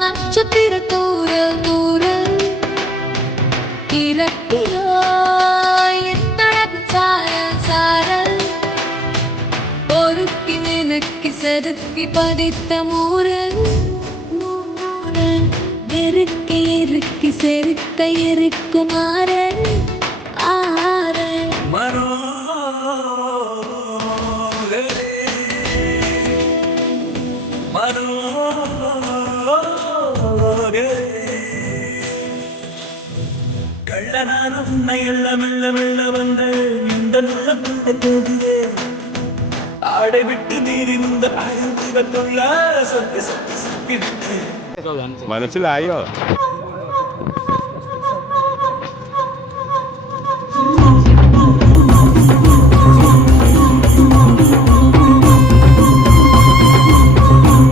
நட்சத்திர தூரல் தூரல் இரட்டியோ எத்தழகு சாரல் சாரல் பொறுக்கி நினைக்கி செதுக்கி பதித்த மூரல் மூரல் இறுக்கி இறுக்கி செருக்க இருக்குமாறல் ஆறல் கள்ளனான உன்னை எள்ள மெல்ல மெல்ல வந்த இந்த போகுதே ஆடை விட்டு நீரி இந்த அழகுள்ள சொத்து சொத்து മനസ്സിലായോ?